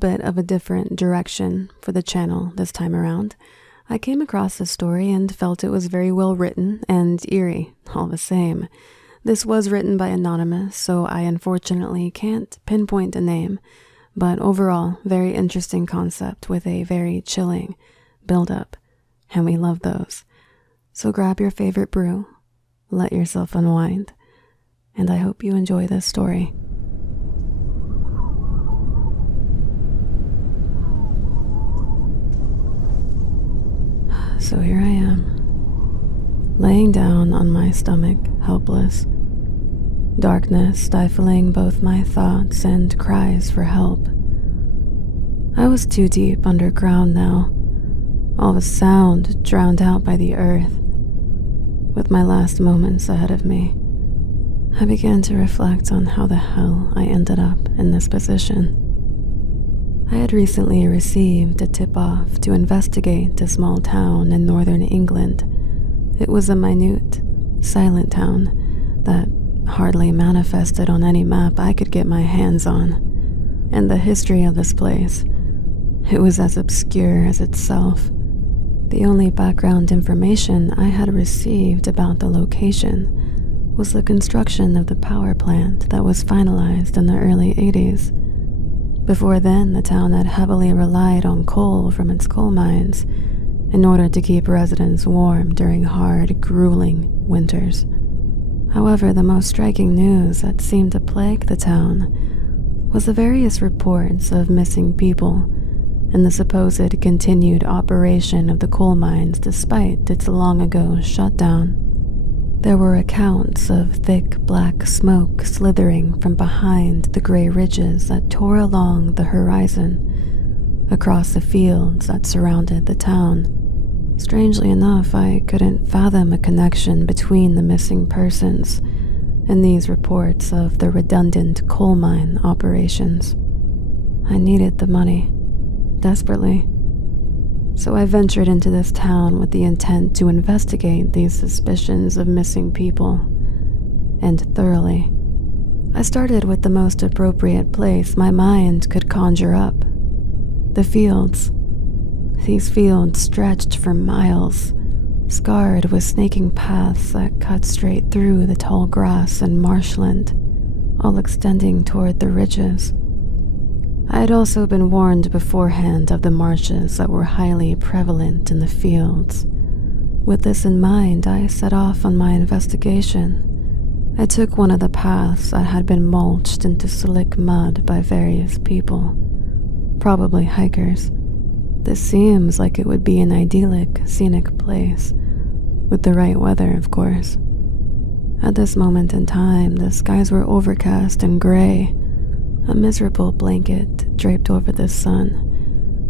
bit of a different direction for the channel this time around, I came across this story and felt it was very well written and eerie all the same. This was written by Anonymous, so I unfortunately can't pinpoint a name, but overall, very interesting concept with a very chilling build-up, and we love those. So grab your favorite brew, let yourself unwind, and I hope you enjoy this story. So here I am, laying down on my stomach, helpless. Darkness stifling both my thoughts and cries for help. I was too deep underground now, all the sound drowned out by the earth. With my last moments ahead of me, I began to reflect on how the hell I ended up in this position. I had recently received a tip-off to investigate a small town in northern England. It was a minute, silent town that hardly manifested on any map I could get my hands on. And the history of this place, it was as obscure as itself. The only background information I had received about the location was the construction of the power plant that was finalized in the early 80s. Before then, the town had heavily relied on coal from its coal mines in order to keep residents warm during hard, grueling winters. However, the most striking news that seemed to plague the town was the various reports of missing people and the supposed continued operation of the coal mines despite its long ago shutdown. There were accounts of thick black smoke slithering from behind the gray ridges that tore along the horizon across the fields that surrounded the town. Strangely enough, I couldn't fathom a connection between the missing persons and these reports of the redundant coal mine operations. I needed the money, desperately. So I ventured into this town with the intent to investigate these suspicions of missing people, and thoroughly. I started with the most appropriate place my mind could conjure up. The fields. These fields stretched for miles, scarred with snaking paths that cut straight through the tall grass and marshland, all extending toward the ridges. I had also been warned beforehand of the marshes that were highly prevalent in the fields. With this in mind, I set off on my investigation. I took one of the paths that had been mulched into slick mud by various people, probably hikers. This seems like it would be an idyllic, scenic place, with the right weather, of course. At this moment in time, the skies were overcast and gray, a miserable blanket draped over the sun,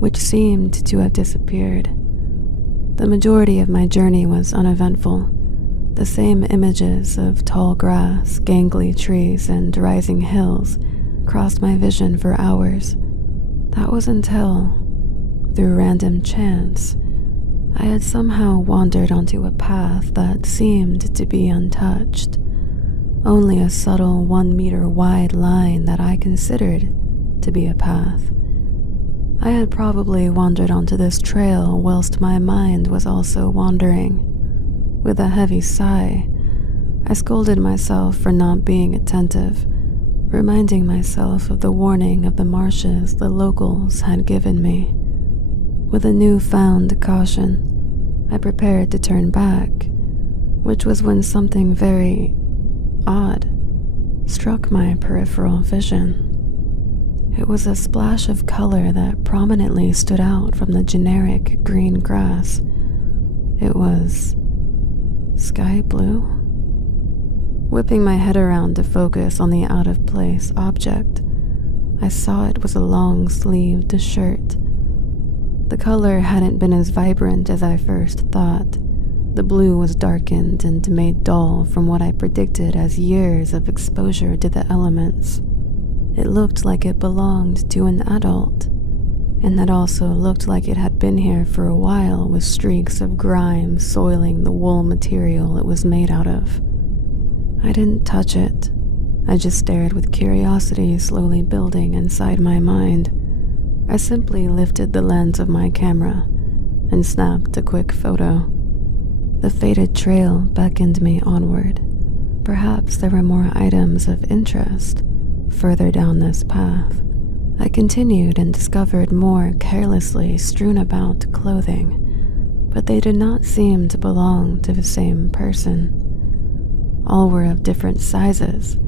which seemed to have disappeared. The majority of my journey was uneventful. The same images of tall grass, gangly trees, and rising hills crossed my vision for hours. That was until, through random chance, I had somehow wandered onto a path that seemed to be untouched. Only a subtle 1 meter wide line that I considered to be a path. I had probably wandered onto this trail whilst my mind was also wandering. With a heavy sigh, I scolded myself for not being attentive, reminding myself of the warning of the marshes the locals had given me. With a newfound caution, I prepared to turn back, which was when something very odd struck my peripheral vision. It was a splash of color that prominently stood out from the generic green grass. It was sky blue. Whipping my head around to focus on the out-of-place object, I saw it was a long-sleeved shirt. The color hadn't been as vibrant as I first thought. The blue was darkened and made dull from what I predicted as years of exposure to the elements. It looked like it belonged to an adult, and it also looked like it had been here for a while with streaks of grime soiling the wool material it was made out of. I didn't touch it. I just stared with curiosity slowly building inside my mind. I simply lifted the lens of my camera and snapped a quick photo. The faded trail beckoned me onward. Perhaps there were more items of interest further down this path. I continued and discovered more carelessly strewn about clothing, but they did not seem to belong to the same person. All were of different sizes,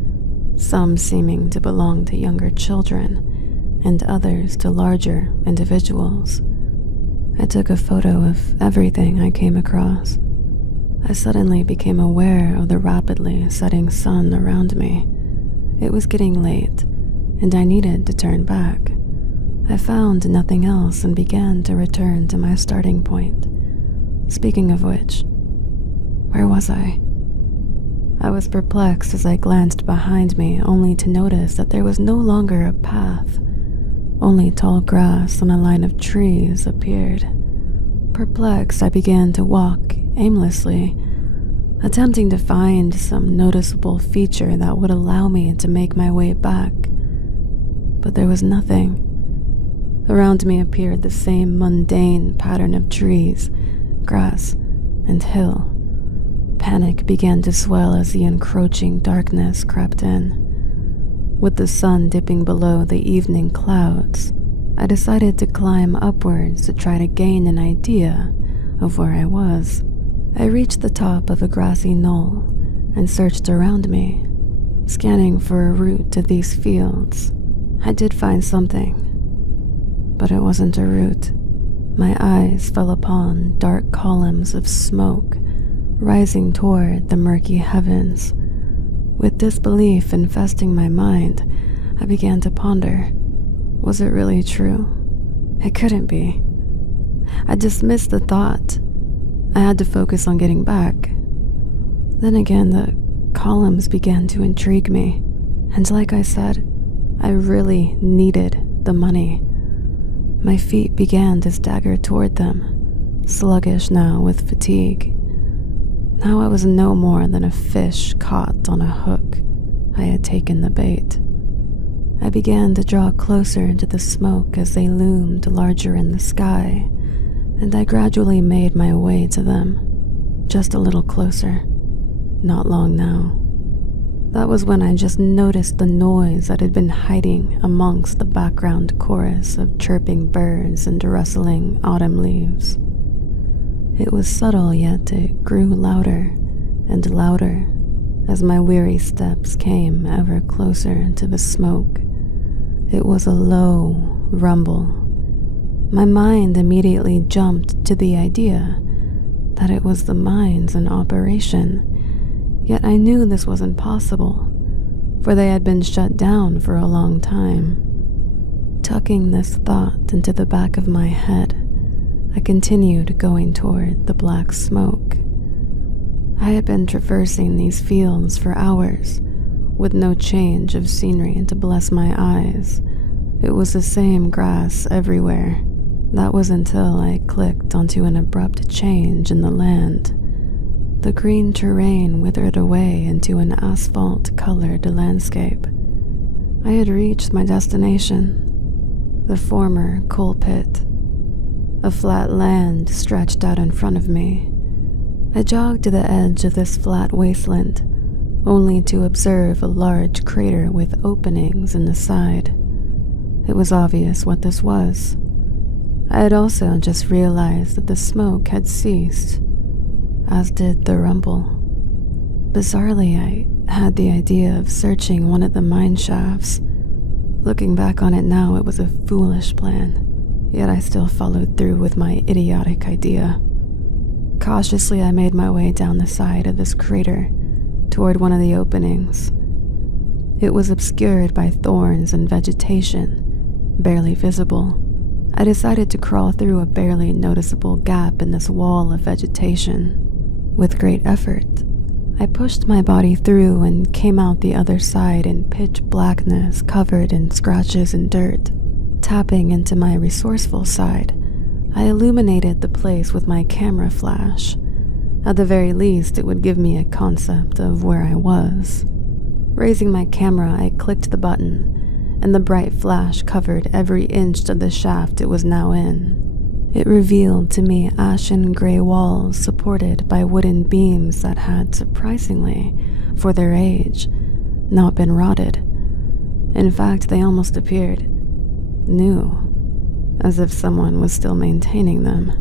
some seeming to belong to younger children, and others to larger individuals. I took a photo of everything I came across. I suddenly became aware of the rapidly setting sun around me. It was getting late, and I needed to turn back. I found nothing else and began to return to my starting point. Speaking of which, where was I? I was perplexed as I glanced behind me, only to notice that there was no longer a path. Only tall grass and a line of trees appeared. Perplexed, I began to walk aimlessly, attempting to find some noticeable feature that would allow me to make my way back. But there was nothing. Around me appeared the same mundane pattern of trees, grass, and hill. Panic began to swell as the encroaching darkness crept in. With the sun dipping below the evening clouds, I decided to climb upwards to try to gain an idea of where I was. I reached the top of a grassy knoll and searched around me, scanning for a route to these fields. I did find something, but it wasn't a route. My eyes fell upon dark columns of smoke rising toward the murky heavens. With disbelief infesting my mind, I began to ponder. Was it really true? It couldn't be. I dismissed the thought. I had to focus on getting back. Then again, the columns began to intrigue me, and like I said, I really needed the money. My feet began to stagger toward them, sluggish now with fatigue. Now I was no more than a fish caught on a hook. I had taken the bait. I began to draw closer to the smoke as they loomed larger in the sky, and I gradually made my way to them, just a little closer. Not long now. That was when I just noticed the noise that had been hiding amongst the background chorus of chirping birds and rustling autumn leaves. It was subtle, yet it grew louder and louder as my weary steps came ever closer to the smoke. It was a low rumble. My mind immediately jumped to the idea that it was the mines in operation, yet I knew this wasn't possible, for they had been shut down for a long time. Tucking this thought into the back of my head, I continued going toward the black smoke. I had been traversing these fields for hours, with no change of scenery to bless my eyes. It was the same grass everywhere. That was until I clicked onto an abrupt change in the land. The green terrain withered away into an asphalt-colored landscape. I had reached my destination, the former coal pit. A flat land stretched out in front of me. I jogged to the edge of this flat wasteland, only to observe a large crater with openings in the side. It was obvious what this was. I had also just realized that the smoke had ceased, as did the rumble. Bizarrely, I had the idea of searching one of the mine shafts. Looking back on it now, it was a foolish plan. Yet I still followed through with my idiotic idea. Cautiously, I made my way down the side of this crater toward one of the openings. It was obscured by thorns and vegetation, barely visible. I decided to crawl through a barely noticeable gap in this wall of vegetation. With great effort, I pushed my body through and came out the other side in pitch blackness covered in scratches and dirt. Tapping into my resourceful side, I illuminated the place with my camera flash. At the very least, it would give me a concept of where I was. Raising my camera, I clicked the button and the bright flash covered every inch of the shaft it was now in. It revealed to me ashen gray walls supported by wooden beams that had, surprisingly, for their age, not been rotted. In fact, they almost appeared new, as if someone was still maintaining them.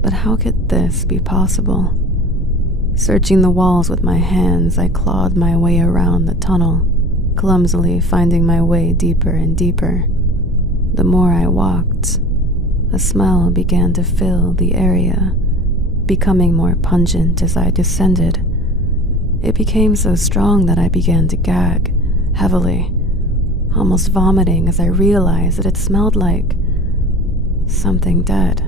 But how could this be possible? Searching the walls with my hands, I clawed my way around the tunnel, clumsily finding my way deeper and deeper. The more I walked, a smell began to fill the area, becoming more pungent as I descended. It became so strong that I began to gag, heavily, almost vomiting as I realized that it smelled like something dead.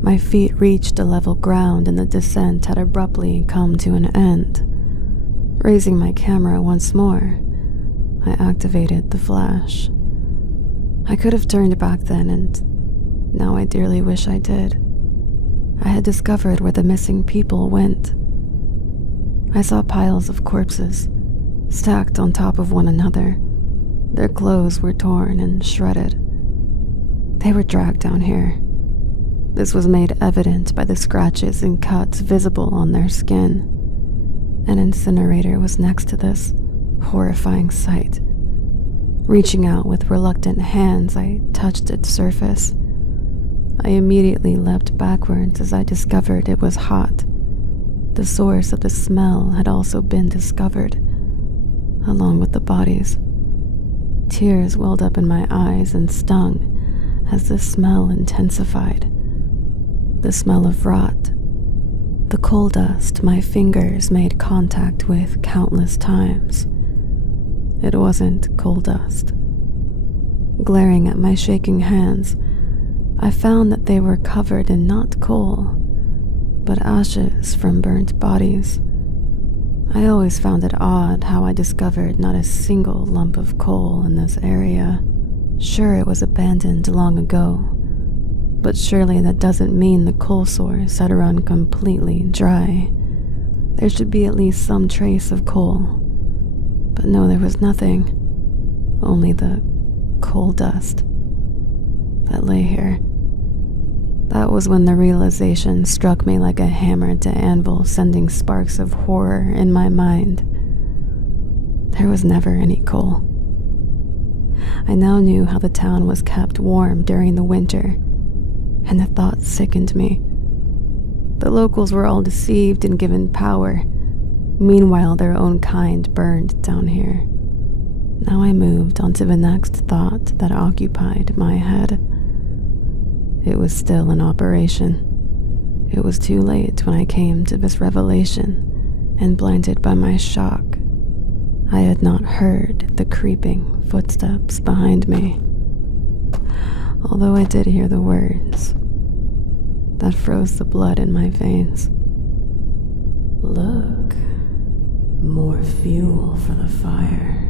My feet reached a level ground and the descent had abruptly come to an end. Raising my camera once more, I activated the flash. I could have turned back then, and now I dearly wish I did. I had discovered where the missing people went. I saw piles of corpses, stacked on top of one another. Their clothes were torn and shredded. They were dragged down here. This was made evident by the scratches and cuts visible on their skin. An incinerator was next to this horrifying sight. Reaching out with reluctant hands, I touched its surface. I immediately leapt backwards as I discovered it was hot. The source of the smell had also been discovered, along with the bodies. Tears welled up in my eyes and stung as the smell intensified. The smell of rot. The coal dust my fingers made contact with countless times. It wasn't coal dust. Glaring at my shaking hands, I found that they were covered in not coal, but ashes from burnt bodies. I always found it odd how I discovered not a single lump of coal in this area. Sure, it was abandoned long ago, but surely that doesn't mean the coal source had run completely dry. There should be at least some trace of coal. But no, there was nothing. Only the coal dust that lay here. That was when the realization struck me like a hammer to anvil, sending sparks of horror in my mind. There was never any coal. I now knew how the town was kept warm during the winter, and the thought sickened me. The locals were all deceived and given power. Meanwhile, their own kind burned down here. Now I moved on to the next thought that occupied my head. It was still in operation. It was too late when I came to this revelation, and blinded by my shock, I had not heard the creeping footsteps behind me. Although I did hear the words that froze the blood in my veins. Look, more fuel for the fire.